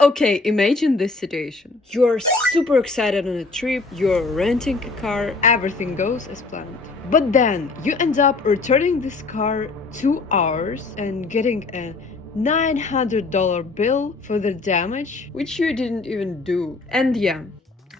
Okay, imagine this situation. You're super excited on a trip, you're renting a car, everything goes as planned. But then you end up returning this car 2 hours and getting a $900 bill for the damage, which you didn't even do. And yeah,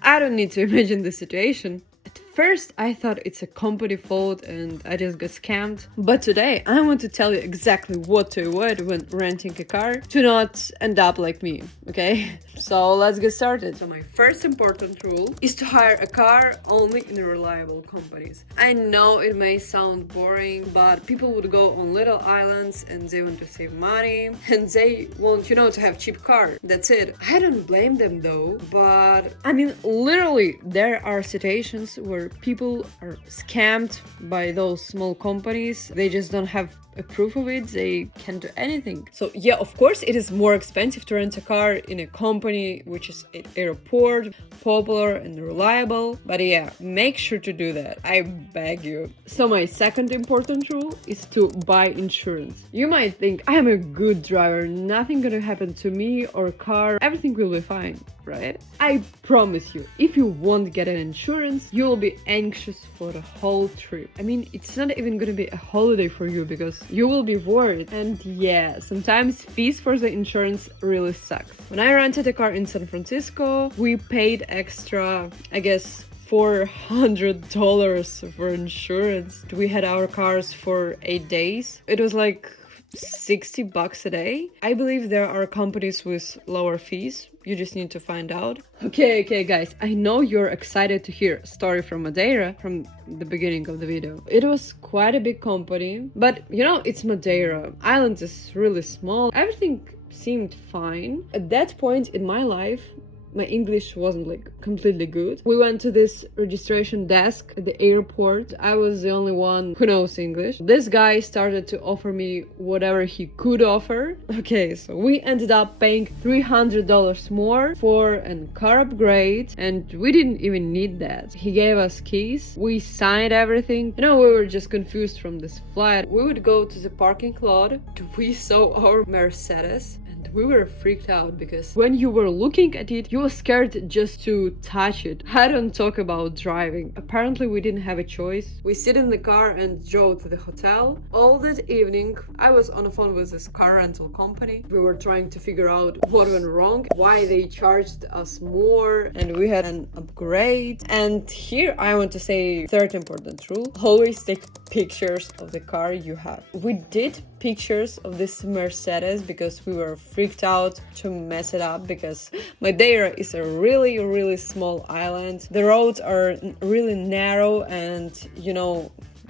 I don't need to imagine the situation. At first, I thought it's a company fault and I just got scammed. But today, I want to tell you exactly what to avoid when renting a car to not end up like me, okay? So let's get started. So my first important rule is to hire a car only in reliable companies. I know it may sound boring, but people would go on little islands and they want to save money and they want, to have cheap car. That's it. I don't blame them though, but I mean, literally, there are situations where people are scammed by those small companies. They just don't have a proof of it. They can't do anything. So yeah, of course it is more expensive to rent a car in a company which is at airport, popular and reliable, but yeah, make sure to do that, I beg you. So my second important rule is to buy insurance. You might think I am a good driver, nothing gonna happen to me or car, everything will be fine, right? I promise you, if you won't get an insurance, you will be anxious for the whole trip. I mean, it's not even gonna be a holiday for you because you will be worried. And yeah, sometimes fees for the insurance really suck. When I rented a car in San Francisco, we paid extra, I guess, $400 for insurance. We had our cars for 8 days. It was like $60 a day. I believe there are companies with lower fees. You just need to find out. Okay, guys, I know you're excited to hear a story from Madeira from the beginning of the video. It was quite a big company, but it's Madeira. Island is really small. Everything seemed fine. At that point in my life, my English wasn't completely good. We went to this registration desk at the airport. I was the only one who knows English. This guy started to offer me whatever he could offer. Okay, so we ended up paying $300 more for a car upgrade, and we didn't even need that. He gave us keys. We signed everything. We were just confused from this flight. We would go to the parking lot. We saw our Mercedes. We were freaked out because when you were looking at it, you were scared just to touch it. I don't talk about driving. Apparently, we didn't have a choice. We sit in the car and drove to the hotel. All that evening, I was on the phone with this car rental company. We were trying to figure out what went wrong, why they charged us more, and we had an upgrade. And here I want to say third important rule: always take pictures of the car you have. We did pictures of this Mercedes because we were freaked out to mess it up because Madeira is a really small island. The roads are really narrow and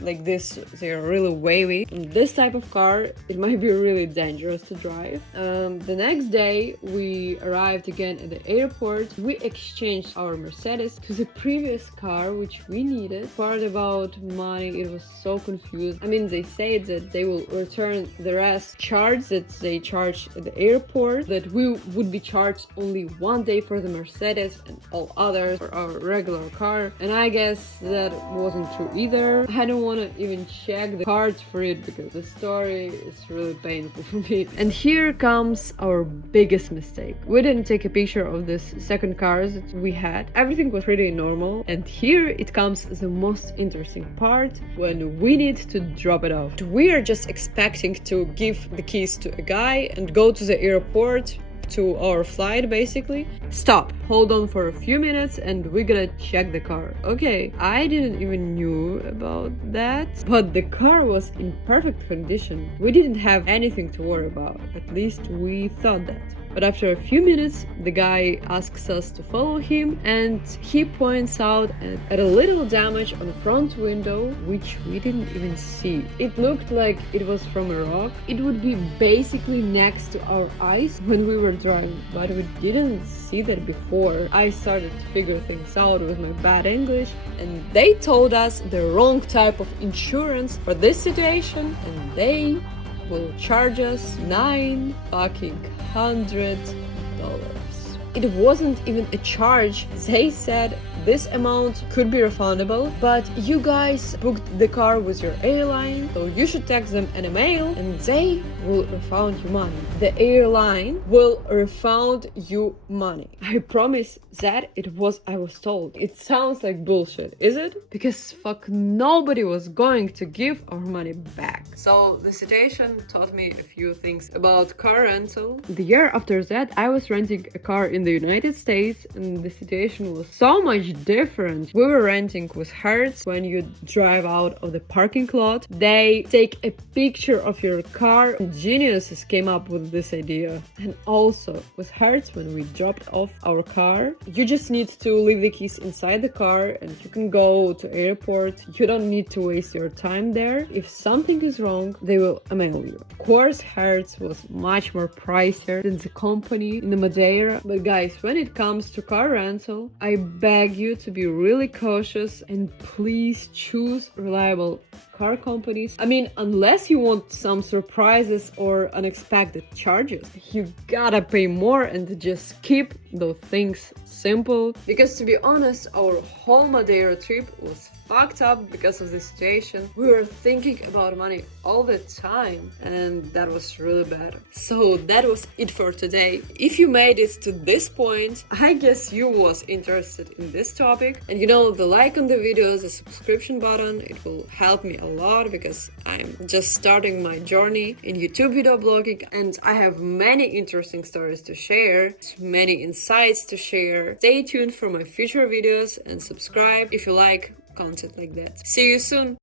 like this, they're really wavy. This type of car, it might be really dangerous to drive. The next day, we arrived again at the airport. We exchanged our Mercedes to the previous car, which we needed. Part about money, it was so confused. I mean, they said that they will return the rest charge that they charged at the airport, that we would be charged only 1 day for the Mercedes and all others for our regular car. And I guess that wasn't true either. I don't want to even check the cards for it because the story is really painful for me. And here comes our biggest mistake. We didn't take a picture of this second car that we had. Everything was pretty normal. And here it comes the most interesting part, when we need to drop it off. We are just expecting to give the keys to a guy and go to the airport to our flight, basically. Stop, hold on for a few minutes and we're gonna check the car. Okay, I didn't even knew about that, but the car was in perfect condition. We didn't have anything to worry about, at least we thought that. But after a few minutes, the guy asks us to follow him and he points out at a little damage on the front window, which we didn't even see. It looked like it was from a rock. It would be basically next to our eyes when we were driving, but we didn't see that before. I started to figure things out with my bad English, and they told us the wrong type of insurance for this situation, and they will charge us $900. it wasn't even a charge. They said this amount could be refundable, but you guys booked the car with your airline, so you should text them an email and they will refund you money. The airline will refund you money. I promise that it was I was told. It sounds like bullshit, is it? Because fuck, nobody was going to give our money back. So the situation taught me a few things about car rental. The year after that, I was renting a car in the United States and the situation was so much different. We were renting with Hertz. When you drive out of the parking lot, they take a picture of your car. Geniuses came up with this idea. And also with Hertz, when we dropped off our car, you just need to leave the keys inside the car and you can go to airport. You don't need to waste your time there. If something is wrong, they will email you. Of course, Hertz was much more pricier than the company in the Madeira. But guys, when it comes to car rental, I beg you to be really cautious and please choose reliable car companies. I mean, unless you want some surprises or unexpected charges, you gotta pay more and just keep those things simple. Because to be honest, our whole Madeira trip was fucked up because of the situation. We were thinking about money all the time and that was really bad. So that was it for today. If you made it to this point, I guess you was interested in this topic. And you know, the like on the videos, the subscription button, it will help me a lot because I'm just starting my journey in YouTube video blogging and I have many interesting stories to share, many insights to share. Stay tuned for my future videos and subscribe if you like content like that. See you soon!